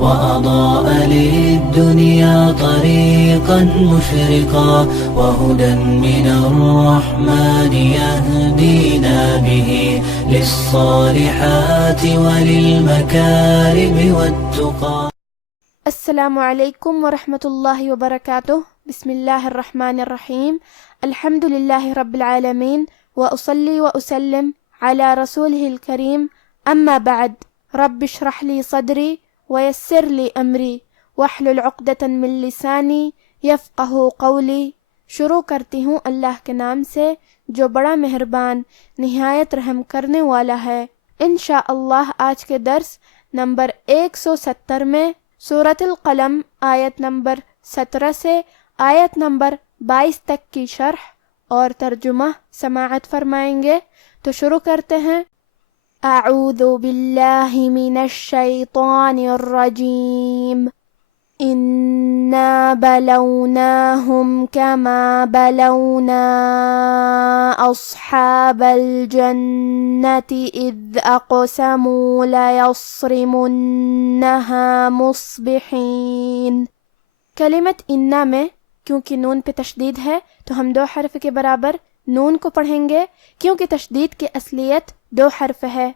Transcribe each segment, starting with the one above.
وأضاء للدنيا طريقا مشرقا وهدى من الرحمن يهدينا به للصالحات وللمكارم والتقى. السلام علیکم ورحمۃ اللہ وبرکاتہ. بسم اللہ الرحمن الرحیم. الحمد للہ رب العالمین وأصلی وأسلم علی رسولہ الکریم. اما بعد، رب اشرح لی صدری ویسر لی امری واحلل عقدۃ من لسانی یفقہوا قولی. شروع کرتی ہوں اللہ کے نام سے جو بڑا مہربان نہایت رحم کرنے والا ہے. انشاءاللہ آج کے درس نمبر 170 میں سورۃ القلم آیت نمبر 17 سے آیت نمبر 22 تک کی شرح اور ترجمہ سماعت فرمائیں گے. تو شروع کرتے ہیں. اعوذ باللہ من الشیطان الرجیم. انا بلوناہم کما بلونا اصحاب الجنة اذ اقسموا لیصرمنها مصبحین. کلمت انا میں کیونکہ نون پہ تشدید ہے تو ہم 2 حرف کے برابر نون کو پڑھیں گے، کیونکہ تشدید کی اصلیت 2 حرف ہے.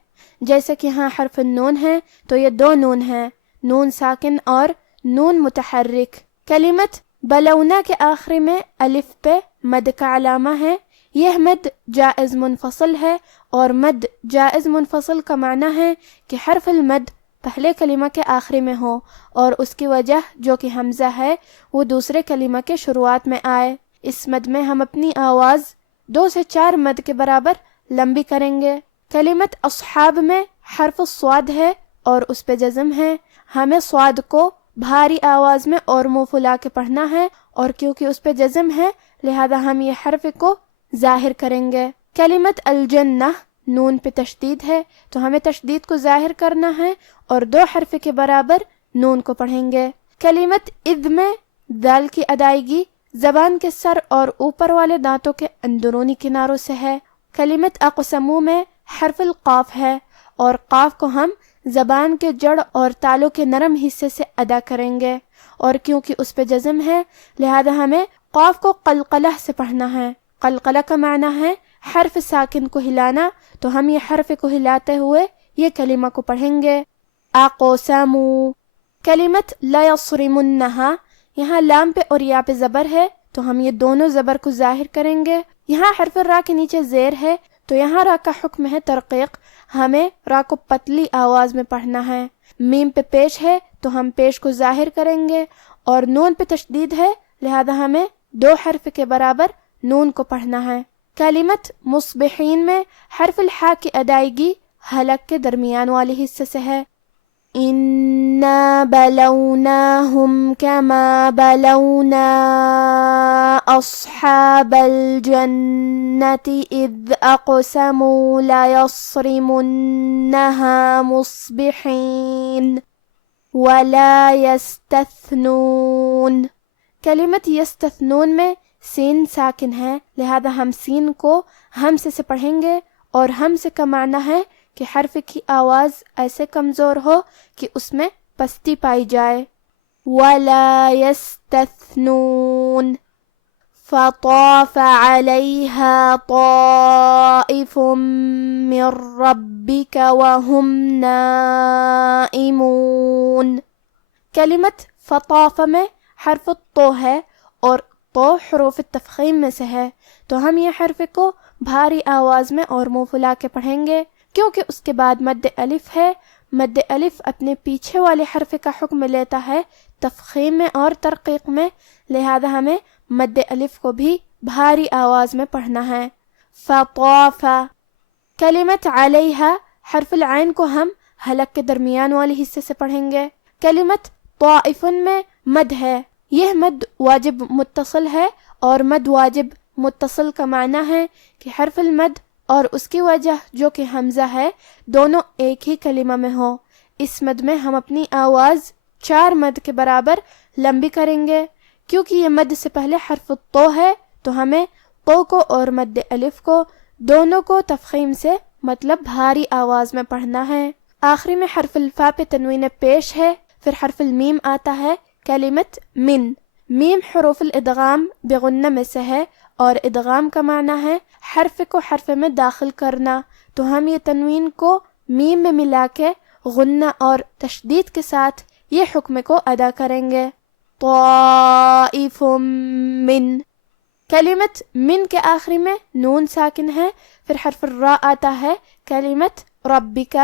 جیسے کہ یہاں حرف نون ہے تو یہ 2 نون ہیں، نون ساکن اور نون متحرک. کلمت بلونا کے آخری میں الف پہ مد کا علامہ ہے. یہ مد جائز منفصل ہے، اور مد جائز منفصل کا معنی ہے کہ حرف المد پہلے کلمہ کے آخری میں ہو اور اس کی وجہ جو کہ حمزہ ہے وہ دوسرے کلمہ کے شروعات میں آئے. اس مد میں ہم اپنی آواز 2 سے 4 مد کے برابر لمبی کریں گے. کلمت اصحاب میں حرف الصاد ہے اور اس پہ جزم ہے. ہمیں صاد کو بھاری آواز میں اور منہ پھلا کے پڑھنا ہے، اور کیونکہ اس پہ جزم ہے لہذا ہم یہ حرف کو ظاہر کریں گے. کلمت الجنہ نون پہ تشدید ہے تو ہمیں تشدید کو ظاہر کرنا ہے اور 2 حرف کے برابر نون کو پڑھیں گے. کلمت اذ میں دال کی ادائیگی زبان کے سر اور اوپر والے دانتوں کے اندرونی کناروں سے ہے. کلمت اقسموا میں حرف القاف ہے اور قاف کو ہم زبان کے جڑ اور تالوں کے نرم حصے سے ادا کریں گے، اور کیونکہ اس پہ جزم ہے لہذا ہمیں قاف کو قلقلہ سے پڑھنا ہے. قلقلہ کا معنی ہے حرف ساکن کو ہلانا، تو ہم یہ حرف کو ہلاتے ہوئے یہ کلمہ کو پڑھیں گے. اقسموا. کلمت لیصرمنها، یہاں لام پہ اور یا پہ زبر ہے تو ہم یہ دونوں زبر کو ظاہر کریں گے. یہاں حرف را کے نیچے زیر ہے تو یہاں را کا حکم ہے ترقیق، ہمیں را کو پتلی آواز میں پڑھنا ہے. میم پہ پیش ہے تو ہم پیش کو ظاہر کریں گے، اور نون پہ تشدید ہے لہذا ہمیں 2 حرف کے برابر نون کو پڑھنا ہے. کلمت مصبحین میں حرف الحاء کی ادائیگی حلق کے درمیان والے حصے سے ہے. انا بلوناہم کما بلونا اصحاب الجنة اذ اقسموا لیصرمنها مصبحین ولا یستثنون. کلمت یستثنون میں سین ساکن ہے لہذا ہم سین کو ہمزے سے پڑھیں گے، اور ہمزے کا معنی ہے کہ حرف کی آواز ایسے کمزور ہو کہ اس میں پستی پائی جائے. وَلَا يَسْتَثْنُونَ. فَطَافَ عَلَيْهَا طَائِفٌ مِّن رَّبِّكَ وَهُمْ نَائِمُونَ. کلمت فطاف میں حرف الطو ہے اور تو حروف تفخیم میں سے ہے، تو ہم یہ حرف کو بھاری آواز میں اور منہ پھلا کے پڑھیں گے. کیونکہ اس کے بعد مد الف ہے، مد الف اپنے پیچھے والے حرف کا حکم لیتا ہے تفخیم میں اور ترقیق میں، لہذا ہمیں مد الف کو بھی بھاری آواز میں پڑھنا ہے. فطاف. کلمت علیہا حرف العین کو ہم حلق کے درمیان والے حصے سے پڑھیں گے. کلمت طائفن میں مد ہے، یہ مد واجب متصل ہے، اور مد واجب متصل کا معنی ہے کہ حرف المد اور اس کی وجہ جو کہ حمزہ ہے دونوں ایک ہی کلمہ میں ہو. اس مد میں ہم اپنی آواز 4 مد کے برابر لمبی کریں گے. کیونکہ یہ مد سے پہلے حرف تو ہے تو ہمیں تو کو اور مد الف کو دونوں کو تفخیم سے مطلب بھاری آواز میں پڑھنا ہے. آخری میں حرف الفا پہ تنوین پیش ہے، پھر حرف المیم آتا ہے کلمت من. میم حروف الادغام بغنہ میں سے ہے اور ادغام کا معنی ہے حرف کو حرف میں داخل کرنا. تو ہم یہ تنوین کو میم میں ملا کے غنہ اور تشدید کے ساتھ یہ حکم کو ادا کریں گے. طائف من. کلمت من کے آخری میں نون ساکن ہے. پھر حرف الراء آتا ہے کلمت ربک.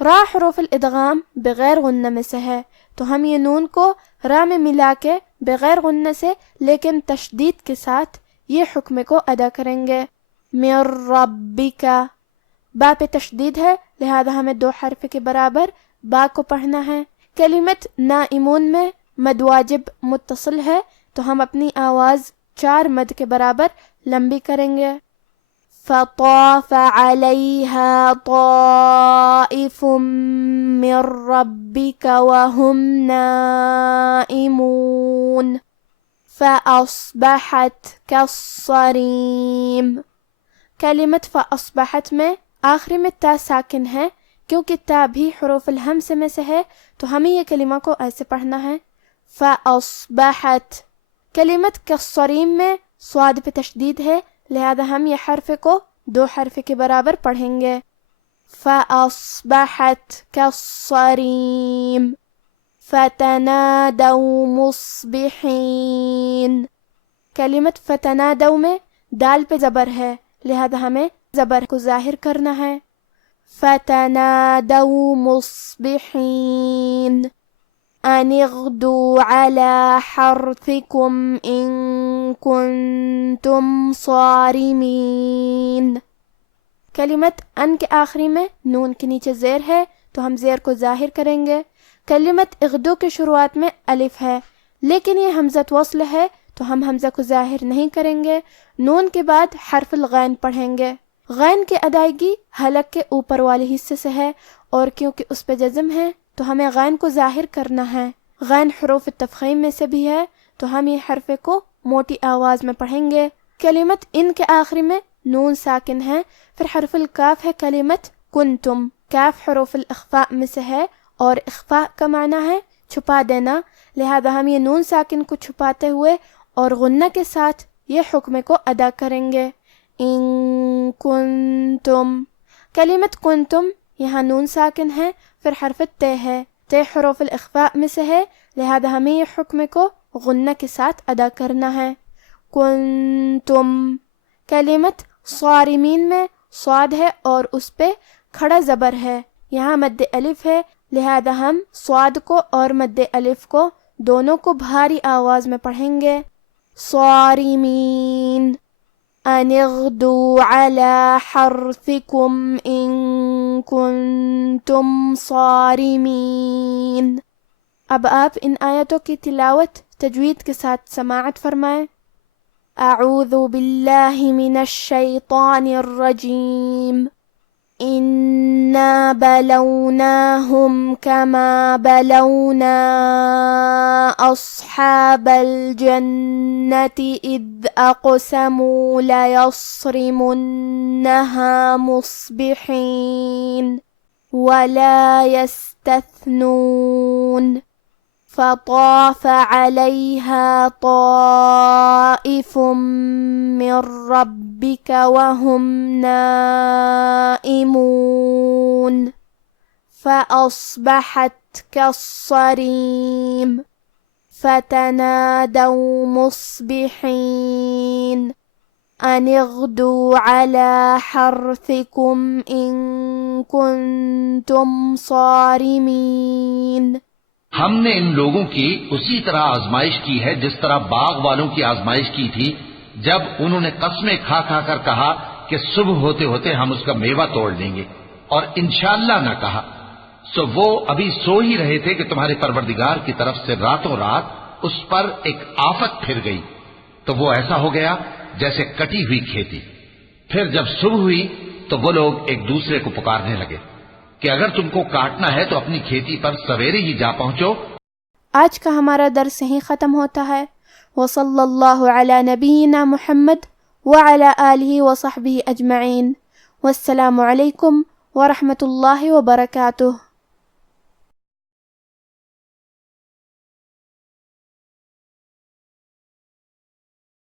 را حروف الادغام بغیر غنہ میں سے ہے تو ہم یہ نون کو را میں ملا کے بغیر غنہ سے لیکن تشدید کے ساتھ یہ حکم کو ادا کریں گے. من ربک. با پہ تشدید ہے لہذا ہمیں 2 حرف کے برابر با کو پڑھنا ہے. کلمت نائمون میں مد واجب متصل ہے تو ہم اپنی آواز 4 مد کے برابر لمبی کریں گے. فطاف علیہا طائف من ربک وهم نائمون فاصبحت كالصريم. کلمت فاصبحت میں آخری میں تا ساکن ہے کیونکہ تا بھی حروف الہمس میں سے ہے تو ہمیں یہ کلمہ کو ایسے پڑھنا ہے فاصبحت. کلمت کالصریم میں صاد پہ تشدید ہے لہذا ہم یہ حرف کو 2 حرف کے برابر پڑھیں گے. فاصبحت كالصريم فتنادوا مصبحين. کلمت فتنادوا میں دال پہ زبر ہے لہذا ہمیں زبر کو ظاہر کرنا ہے. فتنادوا مصبحين ان اغدوا على حرثكم ان كنتم صارمين. کلمت ان کے آخری میں نون کے نیچے زیر ہے تو ہم زیر کو ظاہر کریں گے. کلمت اغدو کے شروعات میں الف ہے لیکن یہ حمزۃ وصل ہے تو ہم حمزہ کو ظاہر نہیں کریں گے. نون کے بعد حرف الغین پڑھیں گے. غین کی ادائیگی حلق کے اوپر والے حصے سے ہے اور کیونکہ اس پہ جزم ہے تو ہمیں غین کو ظاہر کرنا ہے. غین حروف التفخیم میں سے بھی ہے تو ہم یہ حرف کو موٹی آواز میں پڑھیں گے. کلمت ان کے آخری میں نون ساکن ہے. پھر حرف الکاف ہے کلمت کنتم. کاف حروف الاخفاء میں سے ہے اور اخفاء کا معنی ہے چھپا دینا لہذا ہم یہ نون ساکن کو چھپاتے ہوئے اور غنہ کے ساتھ یہ حکم کو ادا کریں گے. ان کنتم. کلمت کنتم یہاں نون ساکن ہے پھر حرف تے ہے. تے حروف الاخفاء میں سے ہے لہذا ہمیں یہ حکم کو غنہ کے ساتھ ادا کرنا ہے. کنتم. کلمت صارمین میں صاد ہے اور اس پہ کھڑا زبر ہے. یہاں مد الف ہے لہذا ہم صاد کو اور مد الف کو دونوں کو بھاری آواز میں پڑھیں گے. صارمین ان اغدوا على حرثكم ان كنتم صارمین. اب آپ ان آیتوں کی تلاوت تجوید کے ساتھ سماعت فرمائیں. اعوذ باللہ من الشیطان الرجیم. انا بلوناهم كما بلونا اصحاب الجنة اذ اقسموا ليصرمنها مصبحين ولا يستثنون فطاف عليها طائف من ربك وهم نائمون فأصبحت كالصريم فتنادوا مصبحين ان اغدوا على حرثكم ان كنتم صارمين. ہم نے ان لوگوں کی اسی طرح آزمائش کی ہے جس طرح باغ والوں کی آزمائش کی تھی جب انہوں نے قسمیں کھا کھا کر کہا کہ صبح ہوتے ہوتے ہم اس کا میوہ توڑ لیں گے اور انشاءاللہ نہ کہا. سو وہ ابھی سو ہی رہے تھے کہ تمہارے پروردگار کی طرف سے راتوں رات اس پر ایک آفت پھر گئی تو وہ ایسا ہو گیا جیسے کٹی ہوئی کھیتی. پھر جب صبح ہوئی تو وہ لوگ ایک دوسرے کو پکارنے لگے کہ اگر تم کو کاٹنا ہے تو اپنی کھیتی پر سویرے ہی جا پہنچو. آج کا ہمارا درس یہیں ختم ہوتا ہے. وصلی اللہ علی نبینا محمد وعلی آلہ وصحبہ اجمعین. والسلام علیکم ورحمۃ اللہ وبرکاتہ.